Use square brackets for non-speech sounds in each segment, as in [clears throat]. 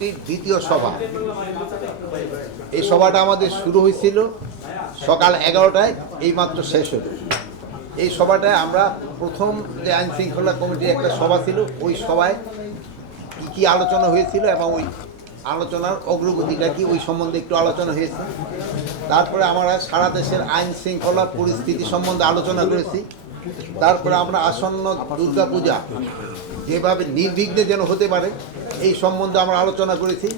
দ্বিতীয় সভা। এই সভাটা আমাদের শুরু হয়েছিল সকাল এগারোটায়, এইমাত্র শেষ হলো। এই সভাটায় আমরা প্রথম যে আইন শৃঙ্খলা কমিটির একটা সভা ছিল, ওই সভায় কী কী আলোচনা হয়েছিল এবং ওই আলোচনার অগ্রগতিটা কি, ওই সম্বন্ধে একটু আলোচনা হয়েছে। তারপরে আমরা সারা দেশের আইন শৃঙ্খলা পরিস্থিতি সম্বন্ধে আলোচনা করেছি। তারপরে আমরা আসন্ন দুর্গা পূজা যেভাবে নির্বিঘ্নে যেন হতে পারে এই সম্বন্ধে আমরা আলোচনা করেছি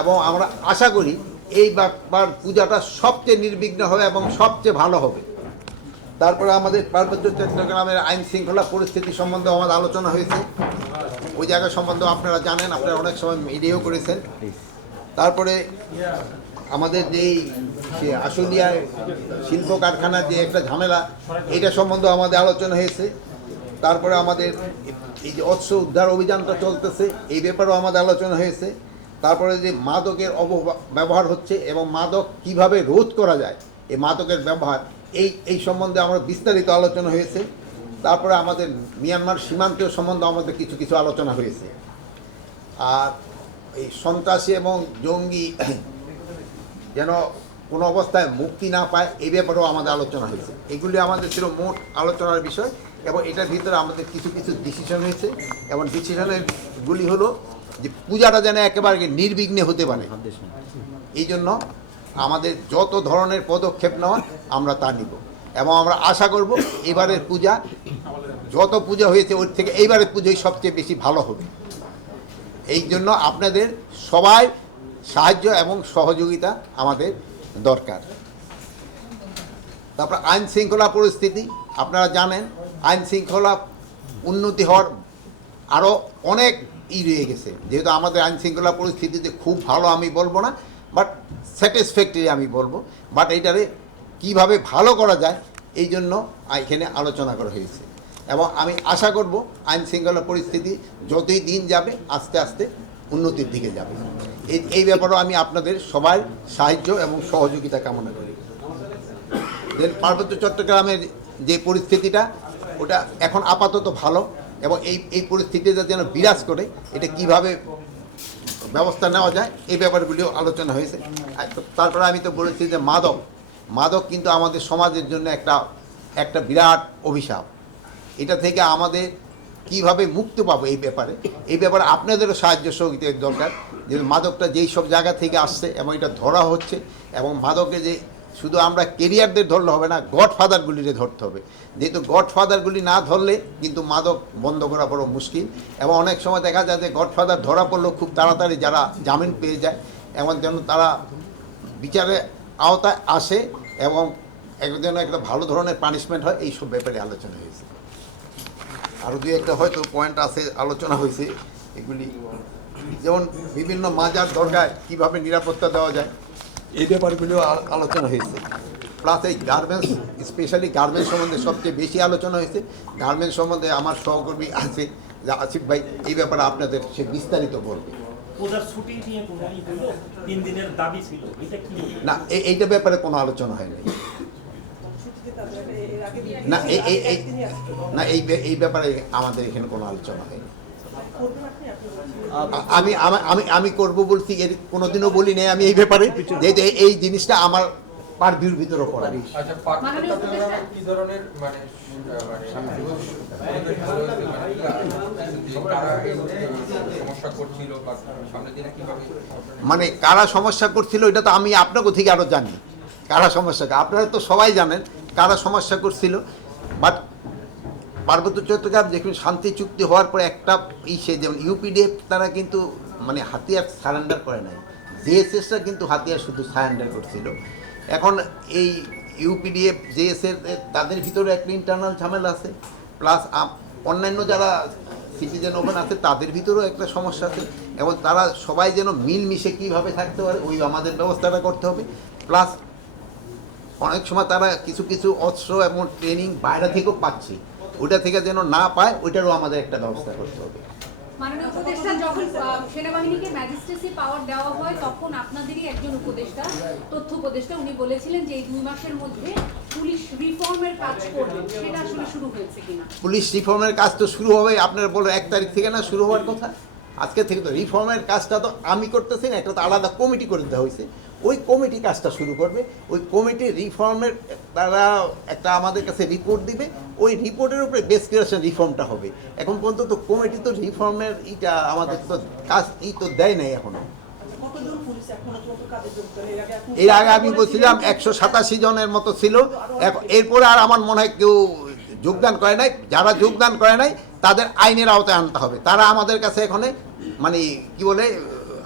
এবং আমরা আশা করি এই ব্যাপার পূজাটা সবচেয়ে নির্বিঘ্ন হবে এবং সবচেয়ে ভালো হবে। তারপরে আমাদের পার্বত্য চট্টগ্রামের আইন শৃঙ্খলা পরিস্থিতি সম্বন্ধে আমাদের আলোচনা হয়েছে। ওই জায়গা সম্বন্ধে আপনারা জানেন, আপনারা অনেক সময় মিডিয়াও করেছেন। তারপরে আমাদের যেই আশুলিয়ায় শিল্প কারখানার যে একটা ঝামেলা, এটা সম্বন্ধে আমাদের আলোচনা হয়েছে। তারপরে আমাদের এই যে অস্ত্র উদ্ধার অভিযানটা চলতেছে, এই ব্যাপারেও আমাদের আলোচনা হয়েছে। তারপরে যে মাদকের অব ব্যবহার হচ্ছে এবং মাদক কীভাবে রোধ করা যায়, এই মাদকের ব্যবহার, এই এই সম্বন্ধে আমরা বিস্তারিত আলোচনা হয়েছে। তারপরে আমাদের মিয়ানমার সীমান্তীয় সম্বন্ধে আমাদের কিছু কিছু আলোচনা হয়েছে। আর এই সন্ত্রাসী এবং জঙ্গি [clears throat] যেন কোনো অবস্থায় মুক্তি না পায়, এই ব্যাপারেও আমাদের আলোচনা হয়েছে। এগুলি আমাদের ছিল মোট আলোচনার বিষয়। এবং এটার ভিতরে আমাদের কিছু কিছু ডিসিশন হয়েছে এবং ডিসিশনের গুলি হলো যে পূজাটা যেন একেবারে নির্বিঘ্নে হতে পারে। এই জন্য আমাদের যত ধরনের পদক্ষেপ নেওয়া আমরা তা নিব। এবং আমরা আশা করব এবারের পূজা, যত পূজা হয়েছে ওর থেকে এইবারের পুজোই সবচেয়ে বেশি ভালো হবে। এই জন্য আপনাদের সবাই সাহায্য এবং সহযোগিতা আমাদের দরকার। তারপর আইন শৃঙ্খলা পরিস্থিতি, আপনারা জানেন আইন শৃঙ্খলা উন্নতি হওয়ার আরও অনেক ই রয়ে গেছে। যেহেতু আমাদের আইন শৃঙ্খলা পরিস্থিতিতে খুব ভালো আমি বলব না বাট স্যাটিসফ্যাক্টরি আমি বলব। বাট এইটারে কীভাবে ভালো করা যায়, এই জন্য এখানে আলোচনা করা হয়েছে। এবং আমি আশা করব আইন শৃঙ্খলা পরিস্থিতি যতই দিন যাবে, আস্তে আস্তে উন্নতির দিকে যাবে। এই এই ব্যাপারেও আমি আপনাদের সবার সাহায্য এবং সহযোগিতা কামনা করি। পার্বত্য চট্টগ্রামের যে পরিস্থিতিটা ওটা এখন আপাতত ভালো এবং এই এই পরিস্থিতিটা যেন বিরাজ করে, এটা কীভাবে ব্যবস্থা নেওয়া যায়, এই ব্যাপারগুলিও আলোচনা হয়েছে। তারপরে আমি তো বলেছি যে মাদক মাদক কিন্তু আমাদের সমাজের জন্য একটা একটা বিরাট অভিশাপ। এটা থেকে আমাদের কীভাবে মুক্ত পাবো এই ব্যাপারে এই ব্যাপারে আপনাদেরও সাহায্য সহযোগিতার দরকার। যে মাদকটা যেই সব জায়গা থেকে আসছে এবং এটা ধরা হচ্ছে এবং মাদকে যে শুধু আমরা কেরিয়ারদের ধরলে হবে না গড ফাদারগুলিরে ধরতে হবে। যেহেতু গডফাদারগুলি না ধরলে কিন্তু মাদক বন্ধ করা বড় মুশকিল। এবং অনেক সময় দেখা যায় যে গডফাদার ধরা পড়লেও খুব তাড়াতাড়ি যারা জামিন পেয়ে যায় এবং যেন তারা বিচারে আওতায় আসে এবং একজন একটা ভালো ধরনের পানিশমেন্ট হয়, এইসব ব্যাপারে আলোচনা হয়েছে। আরও দুই একটা হয়তো পয়েন্ট আছে, আলোচনা হয়েছে, এগুলি। যেমন বিভিন্ন মাজার দরগায় কীভাবে নিরাপত্তা দেওয়া যায় এই ব্যাপারগুলিও আ- আলোচনা হয়েছে। প্লাস এই গার্মেন্টস স্পেশালি গার্মেন্টস সম্বন্ধে সবচেয়ে বেশি আলোচনা হয়েছে। গার্মেন্টস সম্বন্ধে আমার সহকর্মী আছে যে আসিফ ভাই এই ব্যাপারে আপনাদের সে বিস্তারিত বলবে। ছুটি নিয়ে কোনো ই হলো তিন দিনের দাবি ছিল। এটা কি? না এই- এইটা ব্যাপারে কোনো আলোচনা হয়নি। না এই না এই ব্যাপারে আমাদের এখানে কোনো আলোচনা হয়নি। আমি আমা- আমি আমি করব বলছি এর কোনোদিনও বলি নাই আমি এই ব্যাপারে। যে যে এই জিনিসটা আমার পারভিউর ভিতরে পড়ে আচ্ছা কি ধরনের মানে মানে যে তারা এই সমস্যা করছিল বা সামনের দিনে কীভাবে মানে কারা সমস্যা করছিল এটা তো আমি আপনাকে থেকে আরও জানি। কারা সমস্যা আপনারা তো সবাই জানেন কারা সমস্যা করছিল বাট পার্বত্য চট্টগ্রাম দেখুন শান্তি চুক্তি হওয়ার পরে একটা ইসে যেমন ইউপিডিএফ তারা কিন্তু মানে হাতিয়ার সারেন্ডার করে নাই। জেএসএসরা কিন্তু হাতিয়ার শুধু সারেন্ডার করছিল। এখন এই ইউপিডিএফ জেএসএর তাদের ভিতরে একটা ইন্টারনাল ঝামেলা আছে। প্লাস অন্যান্য যারা সিটিজেন ওপেন আছে, তাদের ভিতরেও একটা সমস্যা আছে। এবং তারা সবাই যেন মিলমিশে কীভাবে থাকতে পারে, ওই আমাদের ব্যবস্থাটা করতে হবে। প্লাস অনেক সময় তারা কিছু কিছু অস্ত্র এবং ট্রেনিং বাইরে থেকেও পাচ্ছে। ওইটা থেকে যেন না পায় ওইটারও আমাদের একটা ব্যবস্থা করতে হবে। মাননীয় উপদেষ্টা যখন সেনাবাহিনীকে ম্যাজিস্ট্রেসি পাওয়ার দেওয়া হয় তখন আপনাদেরই একজন উপদেষ্টা তথ্য উপদেষ্টা উনি বলেছিলেন যে এই দুই মাসের মধ্যে পুলিশ রিফর্মের কাজ করবেন সেটা আসলে শুরু হয়েছে কিনা? পুলিশ রিফর্মের কাজ তো শুরু হবে আপনার বলো এক তারিখ থেকে না শুরু হওয়ার কথা? আজকে থেকে তো রিফর্মের কাজটা তো আমি করতেছি না একটা তো আলাদা কমিটি করে দেওয়া হয়েছে। ওই কমিটি কাজটা শুরু করবে ওই কমিটি রিফর্মের তারা একটা আমাদের কাছে রিপোর্ট দিবে ওই রিপোর্টের উপরে বেস ক্রিয়েশন রিফর্মটা হবে। এখন পর্যন্ত তো কমিটি তো রিফর্মের ইটা আমাদের তো কাজ ই তো দেয় নাই এখনও। যুক্ত? এর আগে আমি বলছিলাম একশো সাতাশি জনের মতো ছিল। এরপরে আর আমার মনে হয় কেউ যোগদান করে নাই। যারা যোগদান করে নাই তাদের আইনের আওতায় আনতে হবে। তারা আমাদের কাছে এখানে মানে কি বলে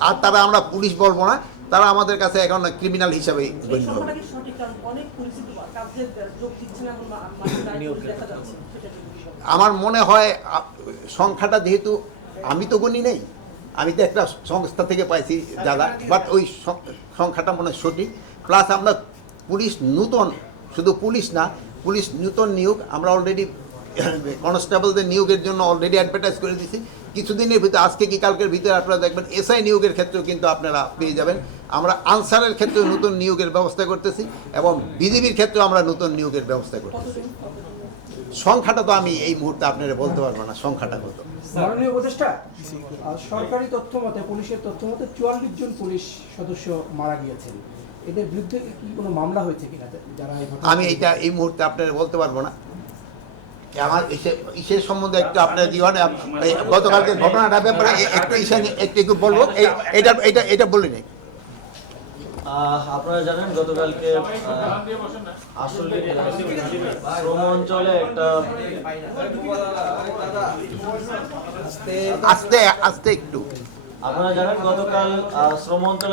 আর তারা আমরা পুলিশ বলব না তারা আমাদের কাছে এখন ক্রিমিনাল হিসাবে গণ্য হবে। মানে। আমার মনে হয় সংখ্যাটা যেহেতু আমি তো গণি নেই। আমি তো একটা সংস্থা থেকে পাইছি দাদা বাট ওই সংখ্যাটা মনে হয় সঠিক। প্লাস আমরা পুলিশ নূতন শুধু পুলিশ না পুলিশ নূতন নিয়োগ আমরা অলরেডি কনস্টেবলদের নিয়োগের জন্য অলরেডি অ্যাডভার্টাইজ করে দিয়েছি। কিছুদিনের ভিতরে আজকে কি কালকের ভিতরে আপনারা দেখবেন এসআই নিয়োগের ক্ষেত্রেও কিন্তু আপনারা পেয়ে যাবেন। আমরা আনসারের ক্ষেত্রেও নতুন নিয়োগের ব্যবস্থা করতেছি এবং বিজেপির ক্ষেত্রেও আমরা নতুন নিয়োগের ব্যবস্থা করতেছি। সংখ্যাটা তো আমি এই মুহূর্তে আপনারা বলতে পারব না সংখ্যাটা কত? মাননীয় উপদেষ্টা সরকারি তথ্য মতে পুলিশের তথ্য মতে চুয়াল্লিশ জন পুলিশ সদস্য মারা গিয়েছেন। এদের বিরুদ্ধে কি কোনো মামলা হয়েছে কিনা যারা আমি এইটা এই মুহূর্তে আপনারা বলতে পারব না। আমার ইসের সম্বন্ধে একটু আপনার জীবনে গতকালকে ঘটনাটার ব্যাপারে এ- একটু ইসে একটু একটু বলব। এটা এটা এটা বলে নেই আপনারা জানেন গতকালকে আসলে শ্রম অঞ্চলে একটা আস্তে আস্তে একটু। আপনারা জানেন গতকাল শ্রম অঞ্চলে